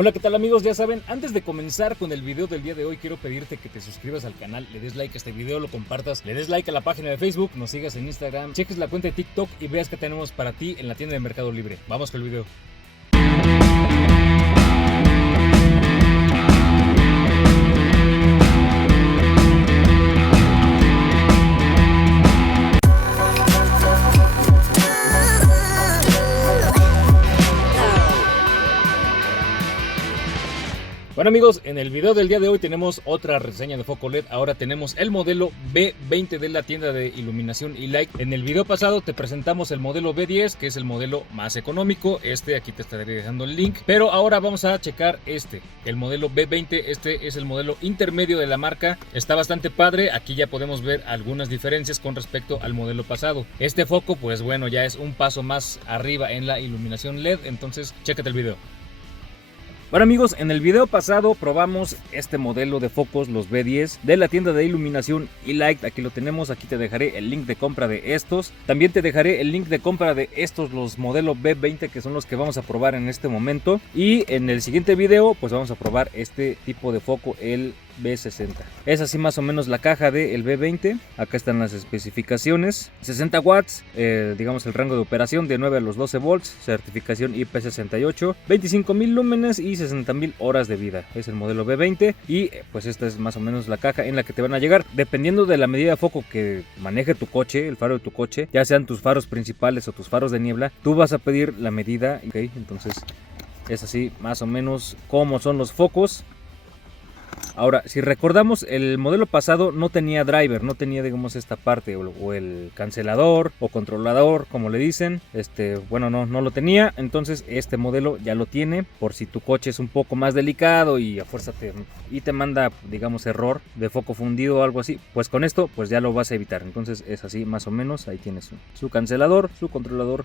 Hola, ¿qué tal amigos? Ya saben, antes de comenzar con el video del día de hoy, quiero pedirte que te suscribas al canal, le des like a este video, lo compartas, le des like a la página de Facebook, nos sigas en Instagram, cheques la cuenta de TikTok y veas qué tenemos para ti en la tienda de Mercado Libre. Vamos con el video. Bueno amigos, en el video del día de hoy tenemos otra reseña de foco LED. Ahora tenemos el modelo B20 de la tienda de iluminación E-Light. En el video pasado te presentamos el modelo B10, que es el modelo más económico. Aquí te estaré dejando el link. Pero ahora vamos a checar el modelo B20. Este es el modelo intermedio de la marca. Está bastante padre. Aquí ya podemos ver algunas diferencias con respecto al modelo pasado. Este foco, pues bueno, ya es un paso más arriba en la iluminación LED. Entonces, chécate el video. Bueno amigos, en el video pasado probamos este modelo de focos, los B10 de la tienda de iluminación E-Light. Aquí lo tenemos, aquí te dejaré el link de compra de estos. También te dejaré el link de compra de estos, los modelo B20, que son los que vamos a probar en este momento. Y en el siguiente video pues vamos a probar este tipo de foco, el B60. Es así más o menos la caja del B20. Acá están las especificaciones: 60 watts, digamos el rango de operación de 9 a los 12 volts, certificación IP68, 25.000 lúmenes y 60.000 horas de vida. Es el modelo B20 y pues esta es más o menos la caja en la que te van a llegar. Dependiendo de la medida de foco que maneje tu coche, el faro de tu coche, ya sean tus faros principales o tus faros de niebla, tú vas a pedir la medida. Okay, entonces es así más o menos como son los focos. Ahora, si recordamos, el modelo pasado no tenía driver, no tenía, digamos, esta parte o el cancelador o controlador, como le dicen. Bueno, no lo tenía. Entonces este modelo ya lo tiene, por si tu coche es un poco más delicado y a fuerza te manda, digamos, error de foco fundido o algo así. Pues con esto pues ya lo vas a evitar. Entonces es así más o menos. Ahí tienes su cancelador, su controlador.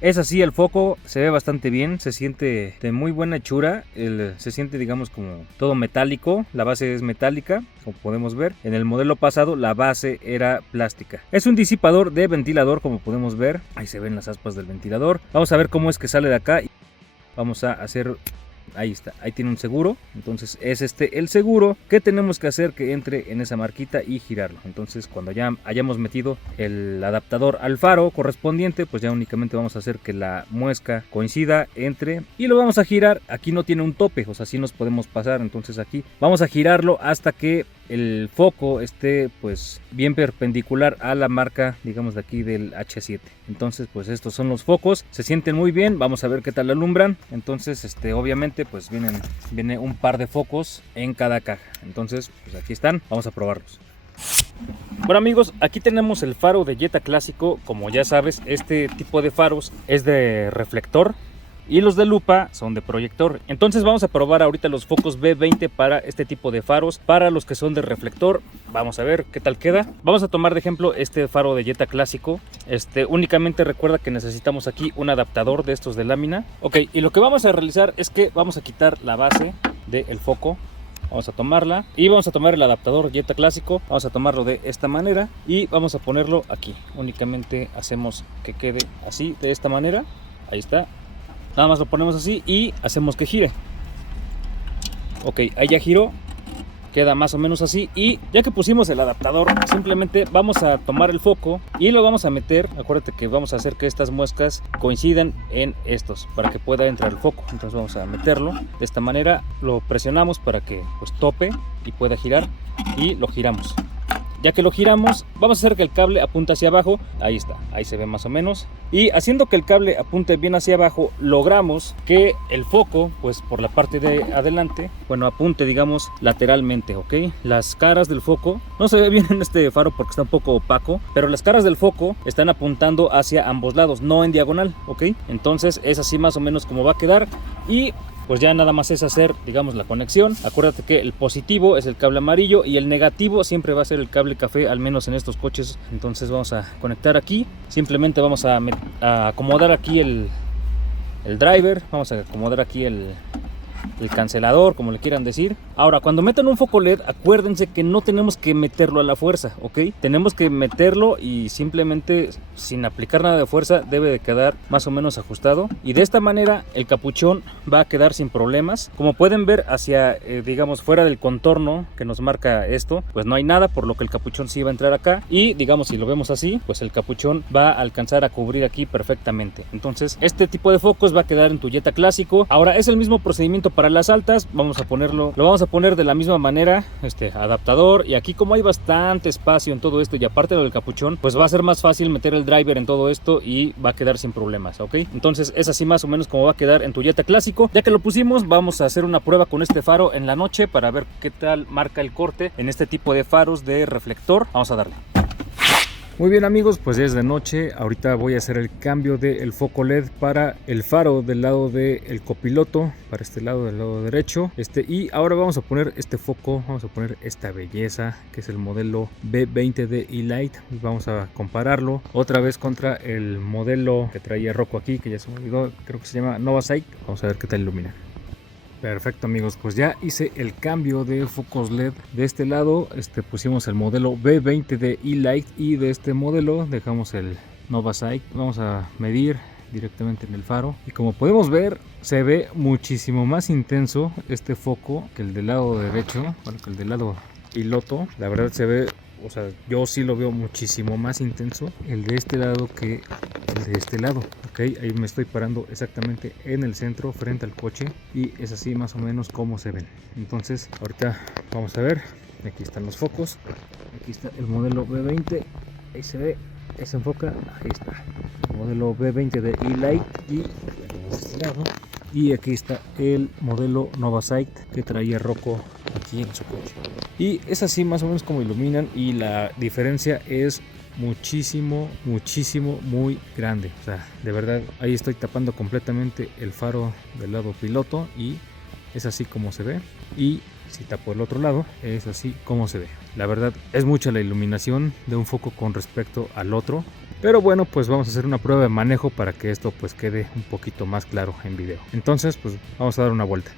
Es así el foco, se ve bastante bien, se siente de muy buena hechura, se siente, digamos, como todo metálico. La base es metálica, como podemos ver. En el modelo pasado la base era plástica. Es un disipador de ventilador, como podemos ver. Ahí se ven las aspas del ventilador. Vamos a ver cómo es que sale de acá. Vamos a hacer... Ahí está, ahí tiene un seguro. Entonces es el seguro que tenemos que hacer que entre en esa marquita y girarlo. Entonces cuando ya hayamos metido el adaptador al faro correspondiente, pues ya únicamente vamos a hacer que la muesca coincida, entre, y lo vamos a girar. Aquí no tiene un tope, o sea, así nos podemos pasar. Entonces aquí vamos a girarlo hasta que el foco esté pues bien perpendicular a la marca, digamos, de aquí del H7. Entonces pues estos son los focos, se sienten muy bien. Vamos a ver qué tal alumbran. Entonces obviamente pues viene un par de focos en cada caja. Entonces pues aquí están, vamos a probarlos. Bueno amigos, aquí tenemos el faro de Jetta clásico. Como ya sabes, este tipo de faros es de reflector y los de lupa son de proyector. Entonces vamos a probar ahorita los focos B20 para este tipo de faros. Para los que son de reflector, vamos a ver qué tal queda. Vamos a tomar de ejemplo este faro de Jetta clásico. Únicamente recuerda que necesitamos aquí un adaptador de estos de lámina. Ok, y lo que vamos a realizar es que vamos a quitar la base del foco. Vamos a tomarla y vamos a tomar el adaptador Jetta clásico. Vamos a tomarlo de esta manera y vamos a ponerlo aquí. Únicamente hacemos que quede así, de esta manera. Ahí está. Nada más lo ponemos así y hacemos que gire. Ok, ahí ya giró. Queda más o menos así. Y ya que pusimos el adaptador, simplemente vamos a tomar el foco y lo vamos a meter. Acuérdate que vamos a hacer que estas muescas coincidan en estos para que pueda entrar el foco. Entonces vamos a meterlo de esta manera. Lo presionamos para que pues tope y pueda girar. Y lo giramos. Ya que lo giramos, vamos a hacer que el cable apunte hacia abajo. Ahí está, ahí se ve más o menos. Y haciendo que el cable apunte bien hacia abajo, logramos que el foco, pues por la parte de adelante, bueno, apunte, digamos, lateralmente, ¿ok? Las caras del foco, no se ve bien en este faro porque está un poco opaco, pero las caras del foco están apuntando hacia ambos lados, no en diagonal, ¿ok? Entonces es así más o menos como va a quedar. Y pues ya nada más es hacer, digamos, la conexión. Acuérdate que el positivo es el cable amarillo y el negativo siempre va a ser el cable café, al menos en estos coches. Entonces vamos a conectar aquí. Simplemente vamos a acomodar aquí el driver. Vamos a acomodar aquí el cancelador, como le quieran decir. Ahora, cuando metan un foco LED, acuérdense que no tenemos que meterlo a la fuerza, ¿ok? Tenemos que meterlo y simplemente sin aplicar nada de fuerza debe de quedar más o menos ajustado, y de esta manera el capuchón va a quedar sin problemas. Como pueden ver hacia digamos fuera del contorno que nos marca esto, pues no hay nada, por lo que el capuchón sí va a entrar acá, y digamos si lo vemos así, pues el capuchón va a alcanzar a cubrir aquí perfectamente. Entonces este tipo de focos va a quedar en tu Jetta clásico. Ahora es el mismo procedimiento para las altas, vamos a ponerlo, lo vamos a poner de la misma manera, adaptador, y aquí como hay bastante espacio en todo esto y aparte lo del capuchón, pues va a ser más fácil meter el driver en todo esto y va a quedar sin problemas, ¿ok? Entonces es así más o menos como va a quedar en tu Jetta clásico. Ya que lo pusimos, vamos a hacer una prueba con este faro en la noche para ver qué tal marca el corte en este tipo de faros de reflector. Vamos a darle. Muy bien amigos, pues ya es de noche. Ahorita voy a hacer el cambio del foco LED para el faro del lado del copiloto, para este lado, del lado derecho. Y ahora vamos a poner este foco, vamos a poner esta belleza que es el modelo B20 de E-Light. Vamos a compararlo otra vez contra el modelo que traía Rocco aquí, que ya se me olvidó, creo que se llama Novasight. Vamos a ver qué tal ilumina. Perfecto amigos, pues ya hice el cambio de focos LED. De este lado pusimos el modelo B20 de E-Light y de este modelo dejamos el Novasight. Vamos a medir directamente en el faro y como podemos ver se ve muchísimo más intenso este foco que el del lado derecho, bueno, que el del lado piloto. La verdad se ve, o sea, yo sí lo veo muchísimo más intenso el de este lado que el de este lado. Ok, ahí me estoy parando exactamente en el centro frente al coche y es así más o menos como se ven. Entonces ahorita vamos a ver, aquí están los focos, aquí está el modelo B20, ahí se ve, se enfoca, ahí está el modelo B20 de E-Light y de este lado. Y aquí está el modelo Novasight que traía Rocco aquí en su coche. Y es así más o menos como iluminan, y la diferencia es muchísimo, muy grande. O sea, de verdad, ahí estoy tapando completamente el faro del lado piloto y es así como se ve. Y si tapo el otro lado, es así como se ve. La verdad, es mucha la iluminación de un foco con respecto al otro. Pero bueno, pues vamos a hacer una prueba de manejo para que esto pues quede un poquito más claro en video. Entonces, pues vamos a dar una vuelta.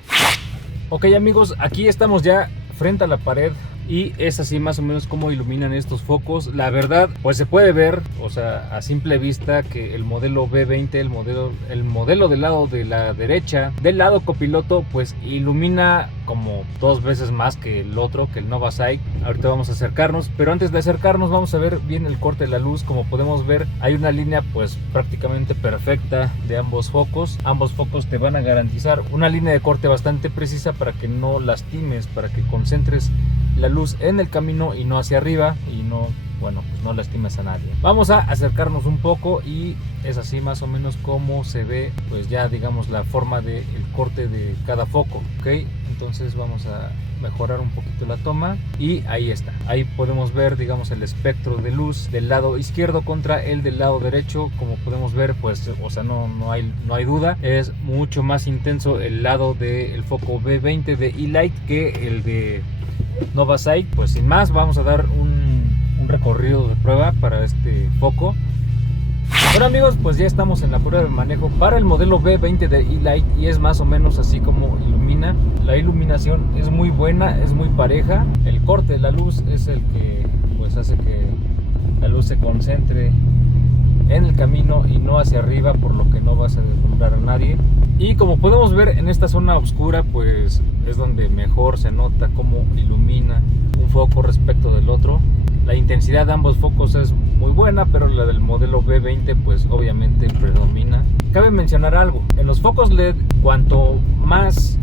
Ok amigos, aquí estamos ya frente a la pared y es así más o menos como iluminan estos focos. La verdad, pues se puede ver, o sea, a simple vista que el modelo B20, el modelo del lado de la derecha, del lado copiloto, pues ilumina como 2 veces más que el otro, que el Novasight. Ahorita vamos a acercarnos, pero antes de acercarnos vamos a ver bien el corte de la luz. Como podemos ver, hay una línea pues prácticamente perfecta de ambos focos. Ambos focos te van a garantizar una línea de corte bastante precisa para que no lastimes, para que concentres la luz en el camino y no hacia arriba y no, bueno, pues no lastimes a nadie. Vamos a acercarnos un poco y es así más o menos como se ve, pues ya digamos la forma del corte de cada foco, ¿ok? Entonces vamos a mejorar un poquito la toma y ahí está. Ahí podemos ver, digamos, el espectro de luz del lado izquierdo contra el del lado derecho. Como podemos ver, pues, o sea, no hay duda. Es mucho más intenso el lado del foco B20 de E-Light que el de Novasight. Pues sin más, vamos a dar un recorrido de prueba para este foco. Bueno amigos, pues ya estamos en la prueba de manejo para el modelo B20 de E-Light y es más o menos así como ilumina. La iluminación es muy buena, es muy pareja. El corte de la luz es el que pues hace que la luz se concentre en el camino y no hacia arriba, por lo que no vas a deslumbrar a nadie. Y como podemos ver en esta zona oscura, pues es donde mejor se nota cómo ilumina un foco respecto del otro. La intensidad de ambos focos es muy buena, pero la del modelo B20 pues obviamente predomina. Cabe mencionar algo, en los focos LED, cuanto más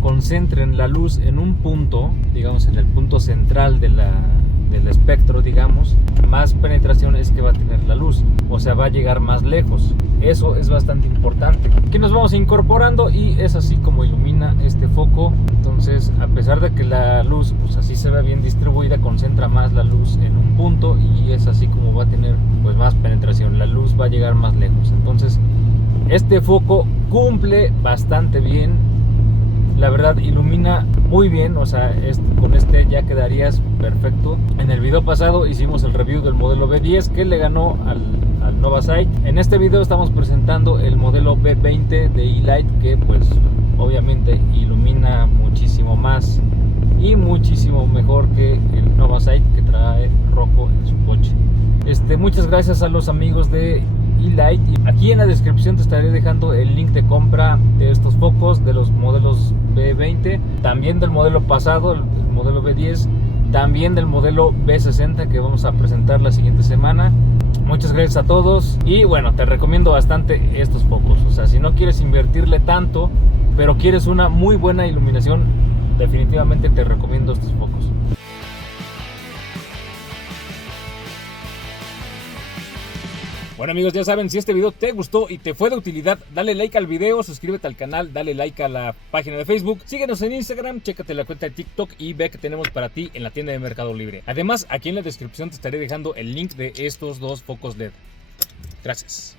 concentren la luz en un punto, digamos en el punto central del espectro, digamos, más penetración es que va a tener la luz, o sea, va a llegar más lejos. Eso es bastante importante. Aquí nos vamos incorporando y es así como ilumina este foco. Entonces, a pesar de que la luz pues así se ve bien distribuida, concentra más la luz en un punto y es así como va a tener pues más penetración. La luz va a llegar más lejos. Entonces, este foco cumple bastante bien. La verdad ilumina muy bien, o sea, con este ya quedarías perfecto. En el video pasado hicimos el review del modelo B10 que le ganó al Novasight. En este video estamos presentando el modelo B20 de E-Light que pues obviamente ilumina muchísimo más y muchísimo mejor que el Novasight que trae rojo en su coche. Muchas gracias a los amigos de E-Light. Aquí en la descripción te estaré dejando el link de compra de estos focos, de los modelos B20, también del modelo pasado, el modelo B10, también del modelo B60 que vamos a presentar la siguiente semana. Muchas gracias a todos y bueno, te recomiendo bastante estos focos. O sea, si no quieres invertirle tanto, pero quieres una muy buena iluminación, definitivamente te recomiendo estos focos. Bueno amigos, ya saben, si este video te gustó y te fue de utilidad, dale like al video, suscríbete al canal, dale like a la página de Facebook, síguenos en Instagram, chécate la cuenta de TikTok y ve que tenemos para ti en la tienda de Mercado Libre. Además, aquí en la descripción te estaré dejando el link de estos dos focos LED. Gracias.